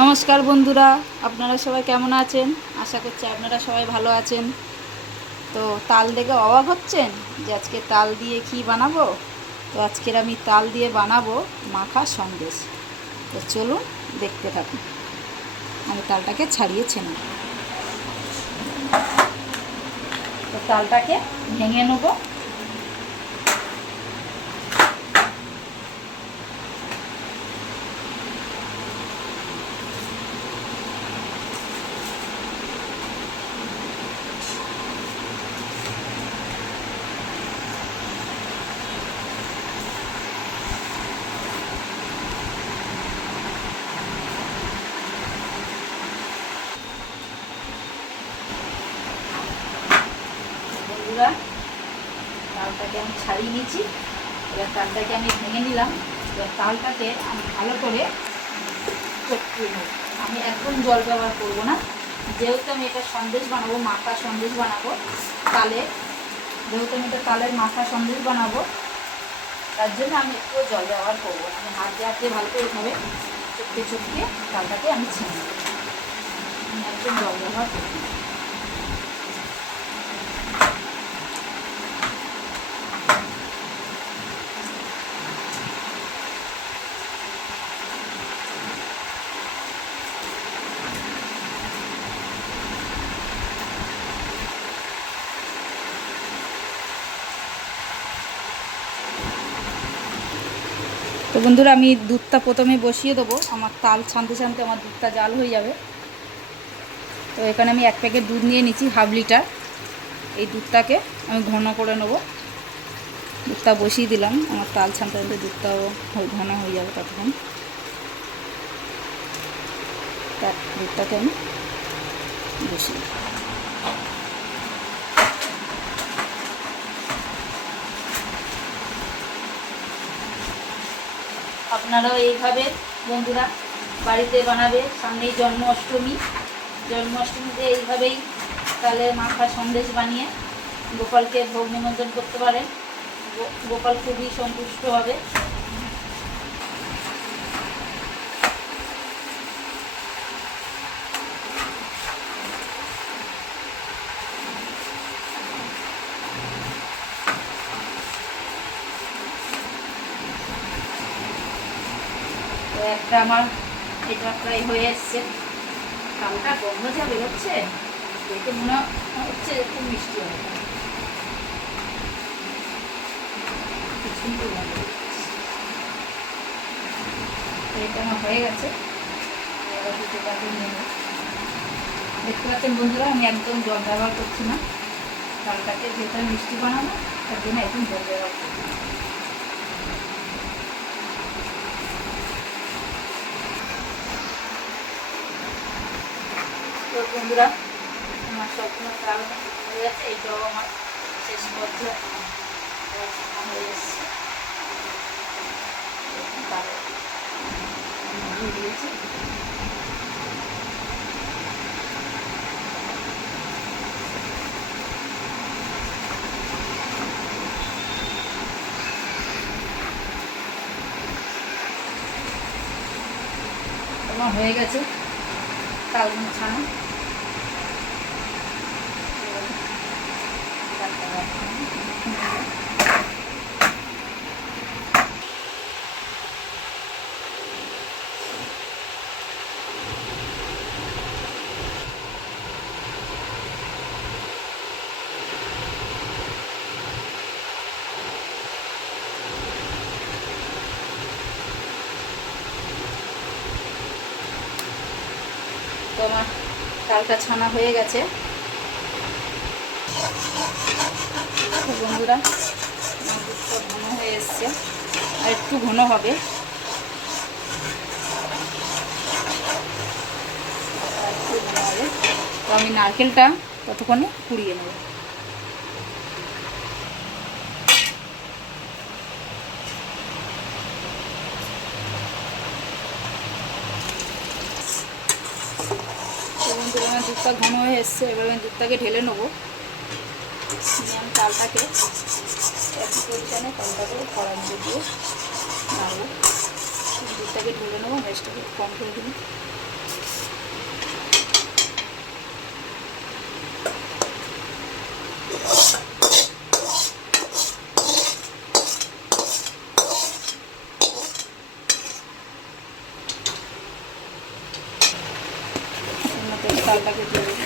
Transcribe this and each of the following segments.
নমস্কার বন্ধুরা, আপনারা সবাই কেমন আছেন? আশা করছি আপনারা সবাই ভালো আছেন। তো তাল দেখে অবাক হচ্ছেন যে আজকে তাল দিয়ে কি বানাবো। তো আজকের আমি তাল দিয়ে বানাবো মাখা সন্দেশ। তো চলুন দেখতে থাকুন। আমি তালটাকে ছাড়িয়েছি না, তো তালটাকে ভেঙে নেবো। বন্ধুরা, তালটাকে আমি ছাড়িয়ে নিয়েছি। এবার তালটাকে আমি ভেঙে নিলাম। এবার তালটাকে আমি ভালো করে চটকিয়ে নেব। আমি একদম জল ব্যবহার করবো না, যেহেতু আমি এটা সন্দেশ বানাবো, মাখা সন্দেশ বানাবো তালে। যেহেতু আমি এটা তালের মাখা সন্দেশ বানাবো, তার জন্য আমি একটু জল ব্যবহার করবো না। আমি হাত দিয়ে ভালো করে এভাবে চটকে চটকে তালটাকে আমি ছেড়ে নেব। আমি একদম জল ব্যবহার করবো না। তো বন্ধুরা, আমি দুধটা প্রথমে বসিয়ে দেবো। আমার তাল ছানতে ছানতে আমার দুধটা জাল হয়ে যাবে। তো এখানে আমি 1 প্যাকেট দুধ নিয়ে নিচ্ছি, হাফ লিটার। এই দুধটাকে আমি ঘন করে নেব। দুধটা বসিয়ে দিলাম, আমার তাল ছানতে ছানতে দুধটাও ঘন হয়ে যাবে ততক্ষণ। দুধটাকে আমি বসিয়ে দিই। আপনারাও এইভাবে বন্ধুরা বাড়িতে বানাবে। সামনেই জন্মাষ্টমীতে এইভাবেই তাহলে মাখা সন্দেশ বানিয়ে গোপালকে ভোগ নিমন্ত্রণ করতে পারেন। গোপাল খুবই সন্তুষ্ট হবে। তো একটা আমার এটা প্রায় হয়ে এসছে। তালটা গন্ধ যা বেরোচ্ছে, দেখে মনে হচ্ছে খুব মিষ্টি হবে। এটা আমার হয়ে গেছে। দেখতে পাচ্ছেন বন্ধুরা, আমি একদম জল ব্যবহার করছি না। তালটাকে যেটা মিষ্টি বানাবো তার জন্য একদম জল ব্যবহার করছি। তো বন্ধুরা, আমার সবগুলো তাল হয়ে গেছে। এইটাও আমার শেষ পর্যায়ে হয়ে এসছে। দিয়েছি আমার হয়ে গেছে তালগুলো ছানা। তো আমার তালটা ছানা হয়ে গেছে। বন্ধুরা, আমার দুধটা ঘন হয়ে এসছে, আর একটু ঘন হবে। তো আমি নারকেলটা ততক্ষণে কুড়িয়ে নেব। বন্ধুরা, আমার দুধটা ঘন হয়ে এসছে। এবার আমি দুধটাকে ঢেলে নেবো। আমি তালটাকে একই পরিমাণে তালটাকে কড়ার মধ্যে দিয়ে নাড়বো। দুধটাকে ঢেলে নেবো, গ্যাসটাকে কম করে দেবো। তালটাকে দিয়ে দেবো।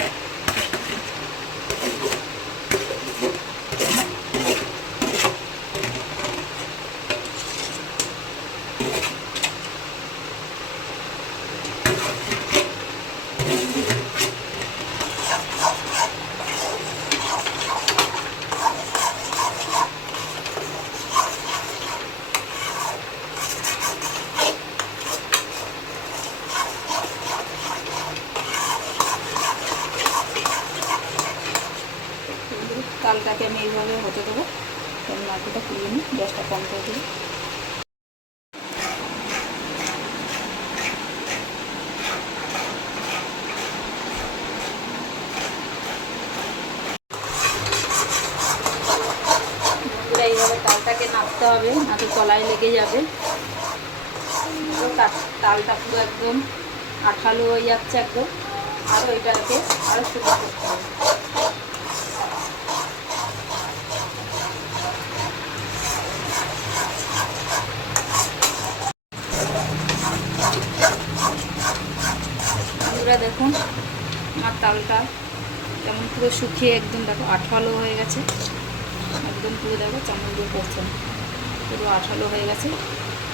তালটাকে আমি এইভাবে হতে দেবো, আমি নারকেলটা খুলিয়ে নিই, গ্যাসটা কম করে দেবো। এইভাবে তালটাকে নাড়তে হবে, নাতে তলায় লেগে যাবে। তালটা পুরো একদম আঠালো হয়ে যাচ্ছে একদম, আরও এটাকে আরও শুকনো করতে হবে। দেখুন আমার তালটা কেমন পুরো শুকিয়ে একদম দেখো আঠালো হয়ে গেছে, একদম পুরো দেখো চামচ দিয়ে পড়ছে, পুরো আঠালো হয়ে গেছে।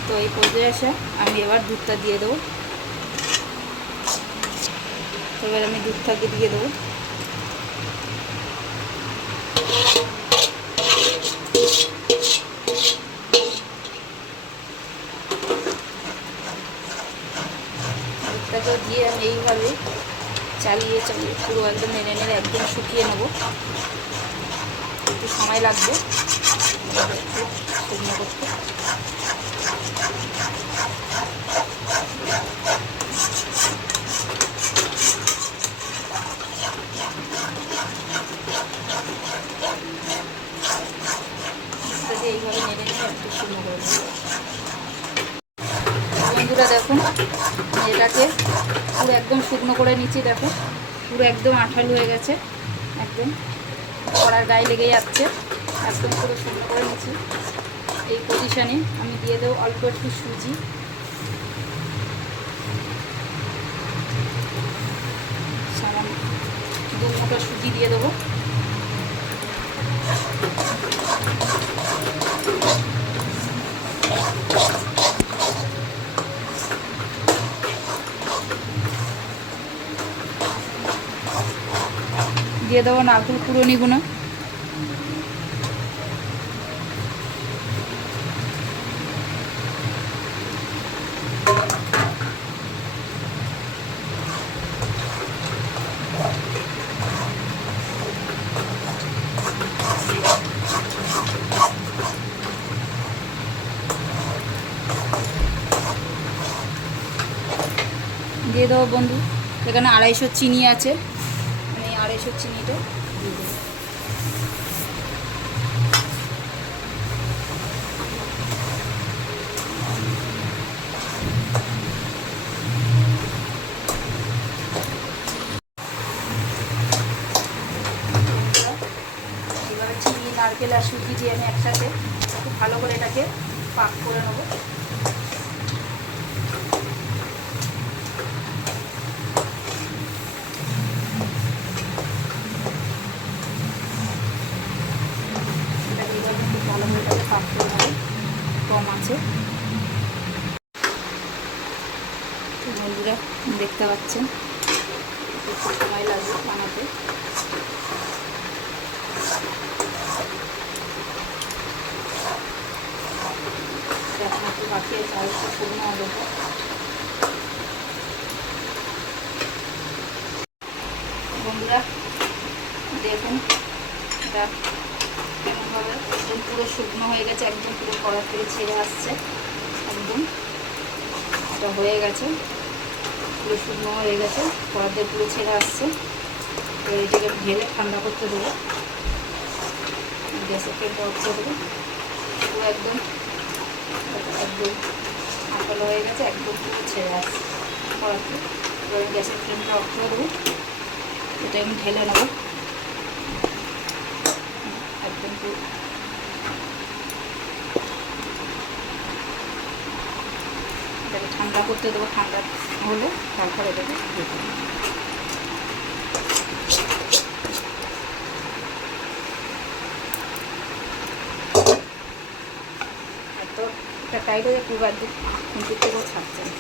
তো এই পর্যায়ে এসে আমি এবার দুধটা দিয়ে দেবো। এবার আমি দুধটাকে দিয়ে দেবো। দুধটাকে দিয়ে আমি এইভাবে চালিয়ে চালিয়ে পুরো একদম নেড়ে নেড়ে একদম শুকিয়ে নেবো। একটু সময় লাগবে শুকনো করতে। এইভাবে নেড়ে নেড়ে একটু শুকনো করে দেবো। বন্ধুরা দেখুন এটাকে পুরো একদম শুকনো করে নিচ্ছি, দেখো পুরো একদম আঠালো হয়ে গেছে, একদম কড়ার গায়ে লেগে যাচ্ছে, একদম পুরো শুকনো করে নিচ্ছি। এই পজিশানে আমি দিয়ে দেবো অল্প একটু সুজি, সামান্য 2 মুঠো সুজি দিয়ে দেবো। দিয়ে দেবো নারকেল কুড়োনিগুলো, দিয়ে দেবো বন্ধু। এখানে 250 চিনি আছে, আমি 250 চিনিটা দিয়ে দেবো। এবারে চিনি নারকেল আর সুজি দিয়ে আমি একসাথে খুব ভালো করে এটাকে পাক করে নেবো। কম আছে বন্ধুরা দেখতে পাচ্ছেন, একটু সময় লাগবে বানাতে। এখন একটু বাকি আছে, আর একটু শুকনো হবে। বন্ধুরা দেখুন এটা কেমনভাবে একদম পুরো শুকনো হয়ে গেছে, একদম পুরো কড়া থেকে ছেড়ে আসছে, একদম এটা হয়ে গেছে, পুরো শুকনো হয়ে গেছে, কড়াতে পুরো ছেড়ে আসছে। এবার এটাকে ঢেলে ঠান্ডা করতে দেবো, গ্যাসের ফ্লেমটা অফ করে দেবো। পুরো একদম একদম আঠালো হয়ে গেছে, একদম পুরো ছেড়ে আসছে কড়াতে। এবার গ্যাসের ফ্লেমটা অফ করে দেবো, এটা আমি ঢেলে নেবো একদম পুরো। এটাকে ঠান্ডা করতে দেবো, ঠান্ডা হলে তারপরে দেবো। সাইড হয়ে একটু একদম খুঁটির থেকেও ছাড়ছে না,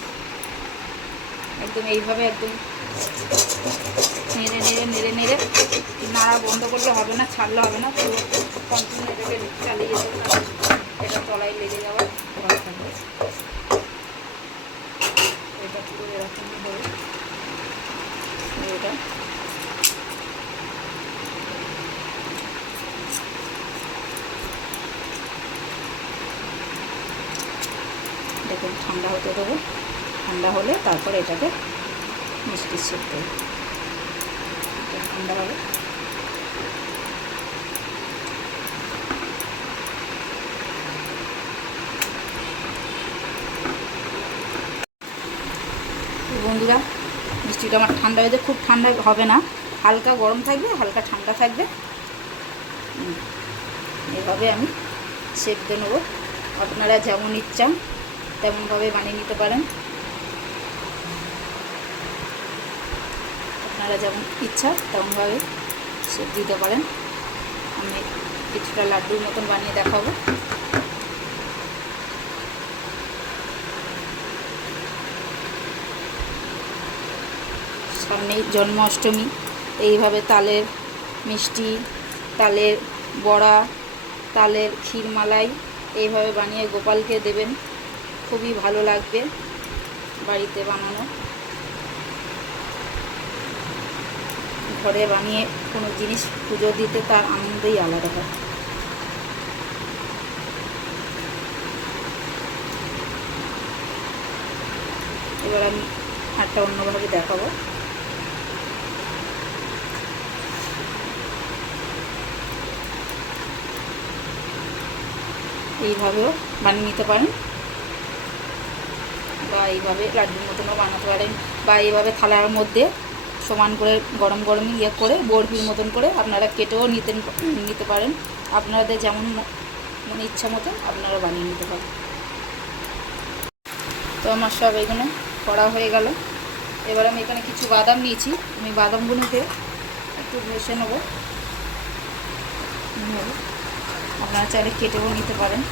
একদম এইভাবে একদম নেড়ে নেড়ে নেড়ে নেড়ে নাড়া বন্ধ করলে হবে না, ছাড়লে হবে না, পুরো কন্টিনিউ এটাকে চালিয়ে যেতে হবে, এটা তলায় লেগে যাওয়ার ভয় থাকবে। এটা পুরো এরকমই হবে। এটা দেখুন ঠান্ডা হতে দেবো, ঠান্ডা হলে তারপর এটাকে মিষ্টি শেপ দেবো, ঠান্ডা হবে। বন্ধুরা মিষ্টিটা আমার ঠান্ডা হয়েছে, খুব ঠান্ডা হবে না, হালকা গরম থাকবে, হালকা ঠান্ডা থাকবে। এভাবে আমি শেপ দিয়ে নেবো, আপনারা যেমন ইচ্ছা তেমনভাবে বানিয়ে নিতে পারেন, আপনারা যেমন ইচ্ছা তেমনভাবে শেপ দিতে পারেন। আমি কিছুটা লাড্ডুর মতন বানিয়ে দেখাবো। সামনেই জন্মাষ্টমী, এইভাবে তালের মিষ্টি, তালের বড়া, তালের ক্ষীরমালাই এইভাবে বানিয়ে গোপালকে দেবেন, খুবই ভালো লাগবে বাড়িতে বানানো। ঘরে বানিয়ে কোনো জিনিস পুজো দিতে তার আনন্দই আলাদা হয়। এবার আমি একটা অন্যভাবে দেখাবো। এইভাবেও বানিয়ে নিতে পারেন, বা এইভাবে লাড্ডুর মতনও বানাতে পারেন, বা এইভাবে থালার মধ্যে সমান করে গরম গরম ইয়ে করে বরফির মতন করে আপনারা কেটেও নিতে পারেন, আপনাদের যেমন মানে ইচ্ছা মতো আপনারা বানিয়ে নিতে পারেন। তো আমার সব এখানে করা হয়ে গেল। এবার আমি এখানে কিছু বাদাম নিয়েছি, আমি বাদামগুলোকে একটু ভেসে নেবো, আপনারা চাইলে কেটেও নিতে পারেন।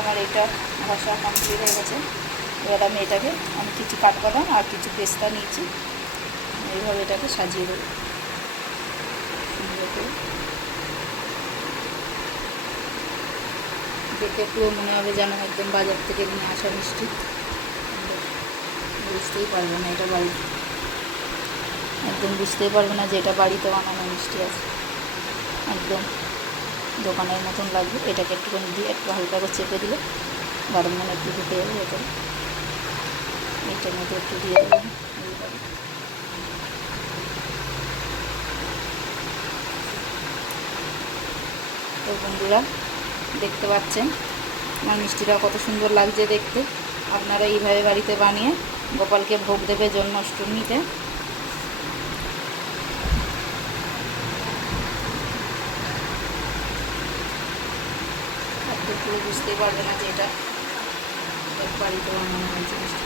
আমার এটা ঘষা কমপ্লিট হয়ে গেছে। এবার আমি এটাকে কিছু কাঠবাদাম আর কিছু পেস্তা নিয়েছি, এইভাবে এটাকে সাজিয়ে দেবো সুন্দর করে। দেখে পুরো মনে হবে যেন একদম বাজার থেকে নিয়ে আসা মিষ্টি, বুঝতেই পারবে না এটা বাড়ি, একদম বুঝতেই পারবে না যে এটা বাড়িতে বানানো মিষ্টি আছে, একদম দোকানের মতন লাগবে। এটাকে একটুখানি দিয়ে একটু হালকা করে চেপে দিলে গরম মানে একটু ঢুকে যাবে, এটা এইটার মধ্যে একটু দিয়ে দেবেন এইভাবে। তো বন্ধুরা দেখতে পাচ্ছেন আমার মিষ্টিটা কত সুন্দর লাগছে দেখতে। আপনারা এইভাবে বাড়িতে বানিয়ে গোপালকে ভোগ দেবে জন্মাষ্টমীতে। পুরো বুঝতেই পারবে না যে এটা বাড়িতে বানানো হয়েছে মিষ্টি।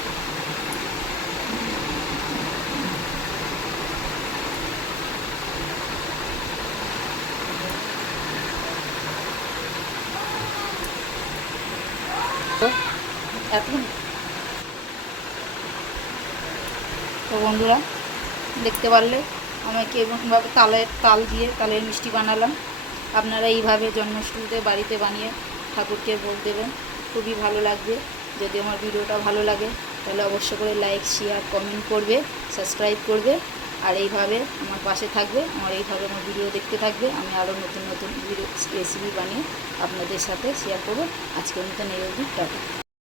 এখন তো বন্ধুরা দেখতে পারলে আমাকে এমনভাবে তালের মিষ্টি বানালাম। আপনারা এইভাবে জন্মাষ্টমীতে বাড়িতে বানিয়ে ঠাকুরকে ভোগ দেবেন, খুবই ভালো লাগবে। যদি আমার ভিডিওটা ভালো লাগে তাহলে অবশ্য করে লাইক, শেয়ার, কমেন্ট করবে, সাবস্ক্রাইব করবে, আর এইভাবে আমার পাশে থাকবে, এইভাবে আমার ভিডিও দেখতে থাকবে। আমি আরও নতুন নতুন রেসিপি বানিয়ে আপনাদের সাথে শেয়ার করব। আজকের মতন এই অবধি, টাটা।